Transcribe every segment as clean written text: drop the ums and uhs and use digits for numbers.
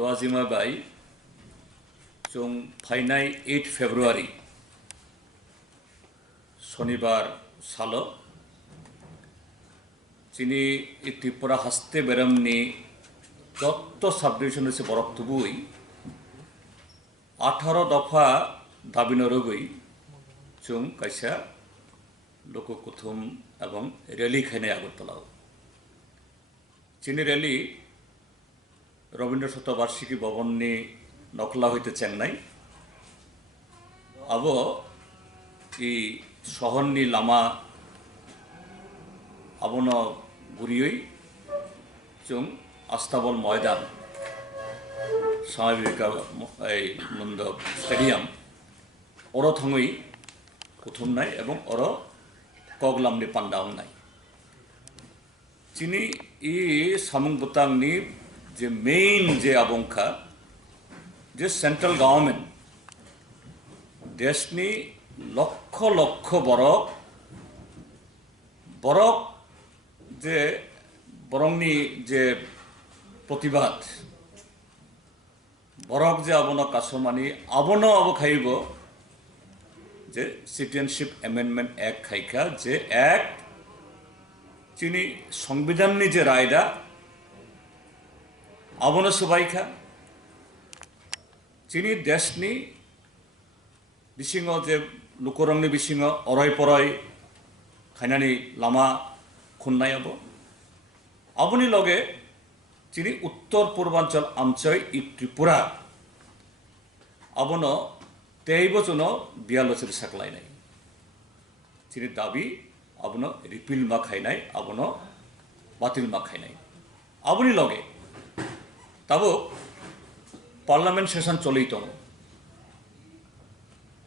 Loazima bai chung phainai 8 February শনিবার সালো চিনি ত্রিপুরা হাসতে বেরামনি যত সাবডিভিশন হয়েছে বরক্তবুই 18 দফা দাবি নরগই চুং কাইসা লোককুথুম এবং র্যালি খাইনে আগরতলাও চিনি র্যালি রবীন্দ্র শতবার্ষিকী ভবননি নকলা হইতে চেন্নাই আবো ই শহরনি লামা আবন গুরিয়ই চুং আস্তাবল ময়দান স্বামী বিবেকানন্দ স্টেডিয়াম অর থঙই প্রথম নাই এবং অর কগলামনি পান্ডাও নাই চিনি ই সামুং বুতাংনি যে মেইন যে আবংখা যে সেন্ট্রাল গভর্নমেন্ট দেশনি লক্ষ লক্ষ বরক যে বরংনি যে প্রতিবাদ বরক যে আবন কাসমানি আবন আব খাইব যে সিটিজেনশিপ অ্যামেন্ডমেন্ট অ্যাক্ট খাইখা যে অ্যাক্ট চিনি সংবিধাননি যে রায়দা আবন সবাইখা চিনি দেশনি বিসিং যে লুকরংনি বিসিং অরয় পরয় খাইনানি লামা খুন্নাই আবনি লগে চিনি উত্তর পূর্বাঞ্চল অঞ্চল ই ত্রিপুরা আবন 23 বছর বিয়ালচের সাকলাই নাই চিনি দাবি আবন রিপিল মা খাই নাই আবন বাতিল মা খাই নাই আবনি লগে তাবো পার্লামেন্ট সেশন চলেই তম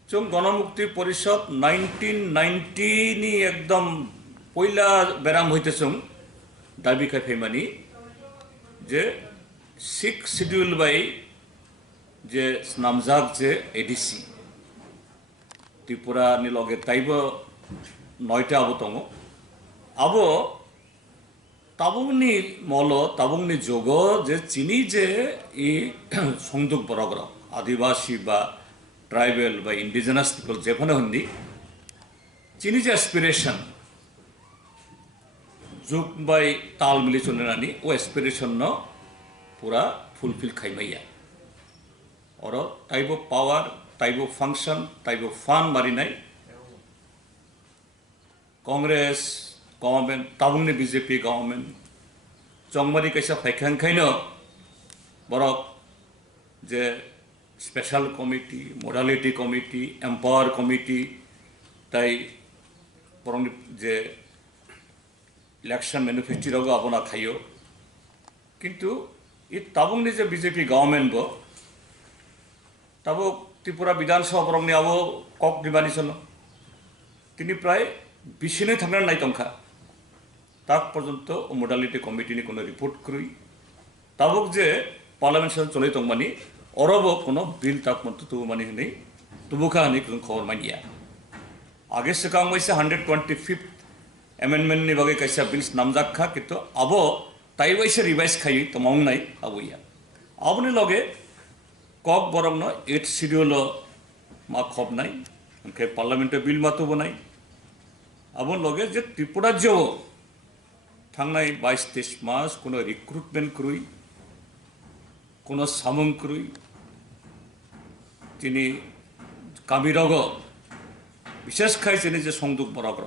চুং গণমুক্তি পরিষদ 1990 নি একদম পয়লা বেরাম হইতেছুং দাবি খাই ফেমানি যে 6 শিডিউল বাই যে নামজাক যে এডিসি ত্রিপুরা নি লগে তাইব 9টা আবতঙ্গ আব তাবংনি মল তাবংনি যোগ যে চিনি যে ই সংযোগ বরগর আদিবাসী বা ট্রাইবেল বা ইন্ডিজিনাস পিপল যেখানে হন্দি চিনি যে অ্যাসপিরেশন যুগ বাই তাল মিলি চলে নানি ও অ্যাসপিরেশন ন পুরা ফুলফিল খাইমাইয়া और type of power type of function type of फान मारी नाई कांग्रेस गवर्नमेंट ताबुंगनि बीजेपी गवर्नमेंट चंगमारी कैसा फाइखां खाइनो बरक जे special committee modality committee empower committee ताई बरं जे इलेक्शन मैनिफेस्टो अपना खाइयो किन्तु इ ताबुंगनि जे बीजेपी गवर्नमेंट बो তাবো ত্রিপুরা বিধানসভা বরংনি আবো কক নিবানিছন তিনি প্রায় 20 থাকার নাই তংখা তাক পর্যন্ত মোডালিটি কমিটি নি কোনো রিপোর্ট করি তাবক যে পার্লামেন্ট সেশন চলে তংমানি অরব কোনো বিল তাক মত তুবু মানি নেই তুবুখা নি কোনো খবর মানিয়া আগে से কাম হইছে 125th অ্যামেন্ডমেন্ট নি বাগে কাইসা বিলস নামজাখা কিন্তু আবো তাই হইছে রিভাইজ খাই তো মং নাই আবইয়া আবনি লগে কক বরং ন 8 শিডিউল মা খব নাই উনকে পার্লামেন্টে বিল মাতো বনাই আবন লগে যে ত্রিপুরা যে থাংনাই 22-23 মাস কোনো রিক্রুটমেন্ট করুই কোনো সামং করুই তিনি কামিরগ বিশেষ খাই চিনি যে সংযোগ বরাবর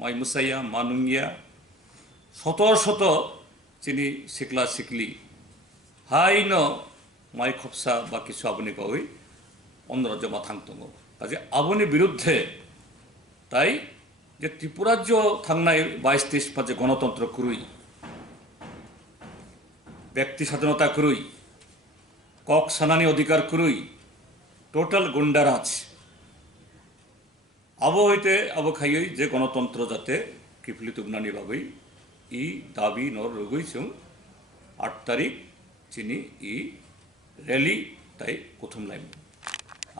মাই মুসাইয়া মানুঙ্গিয়া শত চিনি শিকলা শিকলি হাই ন মাই খপসা বা কিছু আপনি কই অন্যরাজ্য মাথাং দङ কাজে আবনি বিরুদ্ধে তাই যে ত্রিপুরাজ্য থাংনাই 22-23 মাসে গণতন্ত্র করুই ব্যক্তি স্বাধীনতা করুই কক সানানি অধিকার করুই টোটাল গুন্ডারাজ আবো হইতে আবো খাইই যে গণতন্ত্র যাতে কিফলি তুগনানি বাবই ই দাবি নর রগুই চুং 8 তারিখ চিনি ই র্যালি তাই প্রথম লাইন